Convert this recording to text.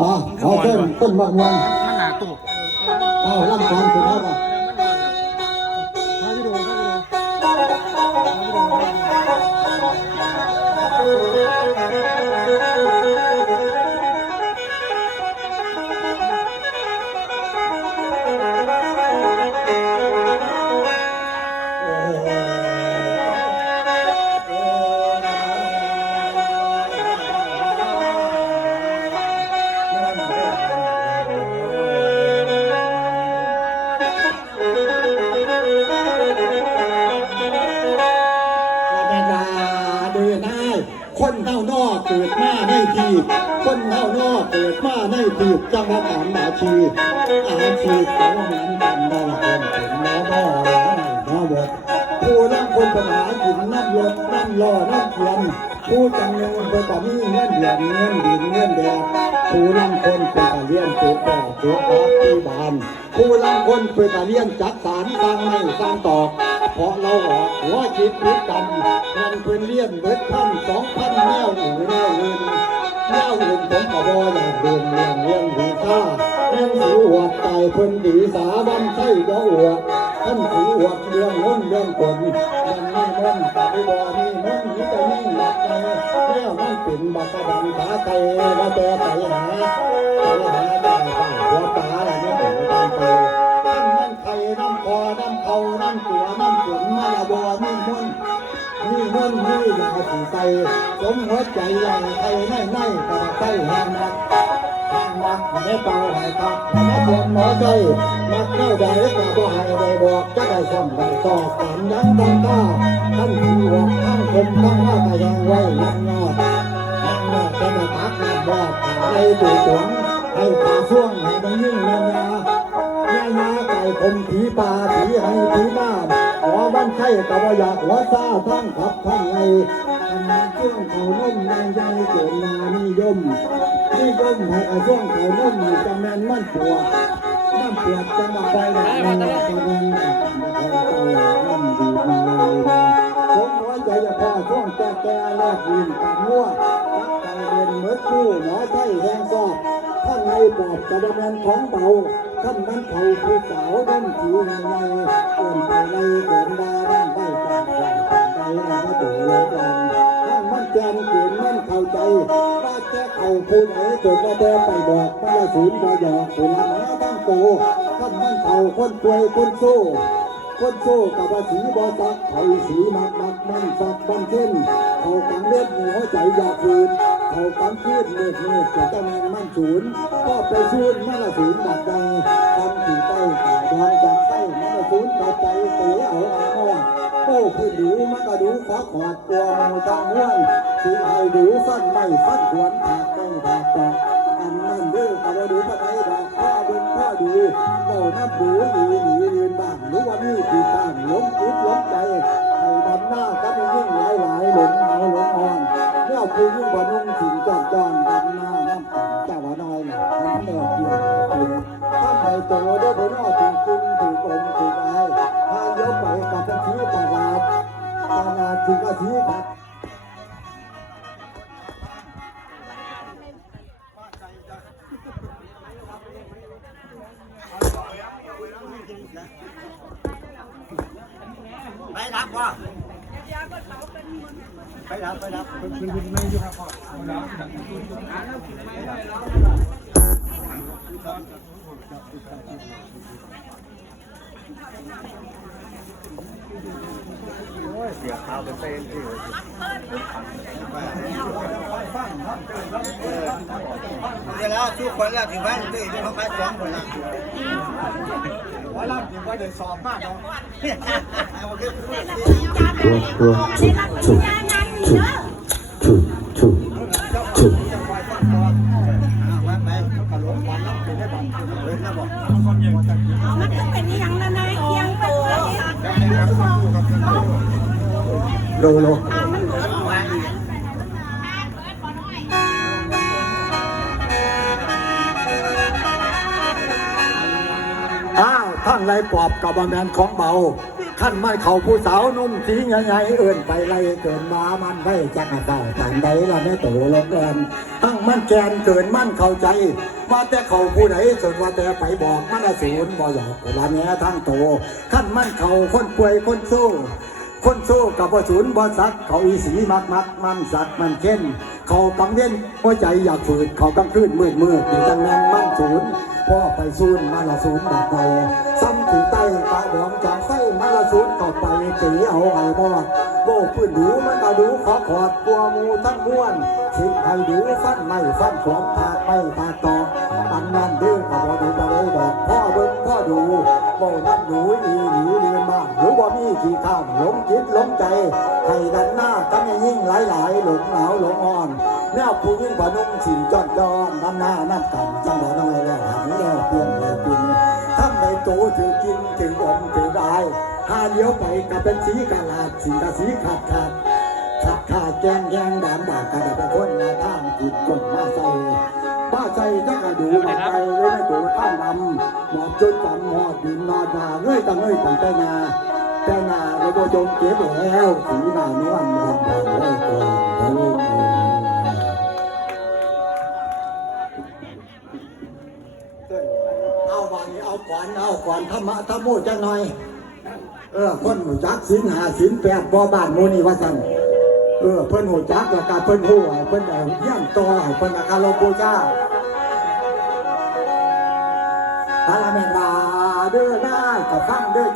อ่าขอเชิญต้นมะม่วงมันหนาตู้เอาลำคอนคุณครับอะ เท่านอกเกิดมาในทีคนเท่านอกเกิดมาในทีจังหวัดอ่านอาชีอาชีเขาเหมือนกันได้ละคนเป็นน้อบ่อน้อบดผู้นั่งคนปัญหากินน้ำรถน้ำรอน้ำเทียนผู้จังเงินเพื่อจะมีเงินเดือนเงินดินเงินแดดผู้นั่งคนเพื่อจะเลี้ยงตัวแก่ตัวออกที่บานผู้นั่งคนเพื่อจะเลี้ยงจักสารสร้างไม้สร้างตอก เพราะเราออกหัวคิดพิดกันเงินเพื่อนเลี้ยนเบิดพันสองพันแนวอื่นแนวอื่นแนวอื่นผมก็บ่อย่ากเดินเลี้ยงเลี้ยงดีค่าเลี้ยงสีอวดใจเพิ่อนดีสาบันใช่ก็อวดท่านสีอวดเรื่องเงินเรื่องคนมันนี่มันแต่ไม่บ่มีมันนี่แต่ยิ่งหลักใจแล้วมันเป็นบักกะดันขาไตว่าแต่ไปหาไปหาได้ป่าหัวตาอะไรไม่ถึงตามไปน้ำมันไข่น้ำ คอน้ำเขาน้ำตัวน้ำขุนมาละบอนี่มันต์นี่มันต์นี่ยาสีใสสมหัวใจใหญ่ไทยไม่ไม่กระใสแห้งนักแห้งนักไม่เป่าให้ทักไม่เพียงหมอใจมักเข้าใจกะบ่ให้ได้บอกจะได้ซ่อมได้สอบตามยังตั้งท่าท่านที่วอกทั้งคมทั้งว่าก็ยังไว้ยังยอยังยอจะมาพักน้ำบอกให้ตัวตวงให้ขาช่วงให้มันยิ่งนานยาแม่นา ผมผีป่าผีให้ผีบ้านขอบ้านไข่กับว่าอยากหัวซาทั้งขับทั้งไงทำงานช่วงเขานุ่มในใจเกิดมานิยมนิยมให้เอาช่วงเขานุ่มจะแมนมันปวดมันปวดจะมาไปหลังมันจะแม่นมาคอยโตมันดีมาเลยผมหัวใจจะพอช่วงแก่แก่แลกวินกับงัวรักใจเรียนเมื่อคู่หมอใจแหงซอบท่านในปอดจะดำเนินของเบา ท่านนั้นเขาผู้สาวดั้นผิวในในเกินไปในเกินดาดันได้จังหวัดใจนะพระตัวลงกันถ้ามันแจมเกินมันเข้าใจว่าแค่เขาผู้ไหนจนว่าแต่ไปบอกพระศูนย์พยอกผู้ละหมาตั้งโตท่านมันเขาคนป่วยคนโซ่คนโซ่กับว่าสีบอสักเขาสีมักมักมันสักบันเช่นเขากังเลือดหัวใจอยากฝืน เขากังคืดเลือเลือดจะจะแมงมั่นศูนย์ก็ไปชูนมันละศูนย์บักดังทำที่ใต้ตาดอนจากไส้มันก็สูญต่อใจเสียเอาอาโมงโอ้คือดูมันก็ดูขอขอดตัวมูทางห้วนสิให้ดูฟันไม่ฟันหวนถากไม่ถากตอกอันนั้นเด้อก็บ่ดูปะไดดอกพ่อบิ่งพ่อดูโอ้นับดูหนีหนีเรียนบ้านรู้ว่ามีที่ข้างล้มจิตล้มใจให้ดำหน้ากันยิ่งหลายหลายหลงเอาหลง ผู้ยิ่งบ่นุ่งสิ่งจอนจอนดำหน้าน้ำตาเจ้าว่าน้อยน่ะมันเลิกอยู่คุณถ้าใครโตได้ผลออกถึงคุณถึงกลมถึงอายถ้ายกไปกับตะชี้ตลาดตลาดถึงกะชี้ครับไปรับพ่อ ไปรับไปรับเสียขาวเป็นเส้นที่เดี๋ยวแล้วทุกคนแล้วถึงบ้านตื่นเขาไปสองคนละว่าล่ำถึงว่าเดินสอบมากเนาะ two, two, two, two, two, two. ว่าไปกระโหลกวันแล้วเด้บ้างเป็นแล้วบอกมันก็เป็นอย่างนั้นนะเอียงตัวโลโลทางมันเหมือนว่าอีกอ้าวท่านไรปอบกับบแมนของเบา ขั้นไม่เขาผู้สาวนุ่มสีใหญ่ๆเอื่นไปไล่เกินมามันไว้จักรเต่าต่างใดละแม่โตลงแกนตั้งมันแกนเกินมันเข้าใจ ว่าแต่เขาผู้ไหนจนว่าแต่ไปบอกมันศูนย์บ่หยอกละแม่ทั้งโตขั้นมันเขาคนป่วยคนสู้คนสู้กับบ่ศูนย์บ่สักเขาอีสีมักมักมันสักมันเข้นเขากังเว้นหัวใจอยากฝืดเขากังคืนมืดมืดนี่จังนั้นมันศูนย์พ่อไปศูนมาละศูนย์ดักไป ซ้ำที่ใต้ตาดองจางไฟมาละศูนย์ต่อไปตีเอาไอ้บอดโบพื้นดูมันก็ดูขอขอดกลัวมูทั้งม้วนคิดให้ดูฟันไม่ฟันขวบปาไม่ปาตอกอันนั้นดื้อก็บ่ดูบ่ได้ดอกพ่อเบิ่งพ่อดูโบนั่นดูอีหนีเรียนบ้างหรือว่ามีขี้ข้ามหลงจิตหลงใจให้ดันหน้ากันยิ่งหลายหลายหลงหนาวหลงอ่อนแนวผู้ยิ่งกว่านุ่งสินจอนจอนน้ำหน้าน้ำต่ำจังหวะน้อยแล้วหันแล้วเปลี่ยนแล้วปินทำในโตถื ถ้าเลี้ยวไปกับเป็นสีกาลาดสีกาสีขาดขาดขาดขาดแกงแกงด่านด่ากระดับเป็นคนมาทางกินกลมาใส่มาใส่จักระดูมาไปเลยในตัวท่านดำหมอบจนจำหมอดดินนอนนาเงยตั้งเงยตั้งแต่นาแต่นาเราบ่จมเก็บแล้วสีหน้านวลมองบางไว้ก่อนเท่านี้เอาวันนี้เอาก่อนเอาก่อนธรรมะธรรมโมจังหน่อย เออเพิ่นหูจักสินหาสินแปดบ่บ้านโมนี่ว่าสั่นเออเพิ่นหูจักแล้วก็เพิ่นหู้เพิ่นเอาเยี่ยมต่อเพิ่นอาคารบูชาพราเมนว่าเด้อได้ก็ฟังเด้อ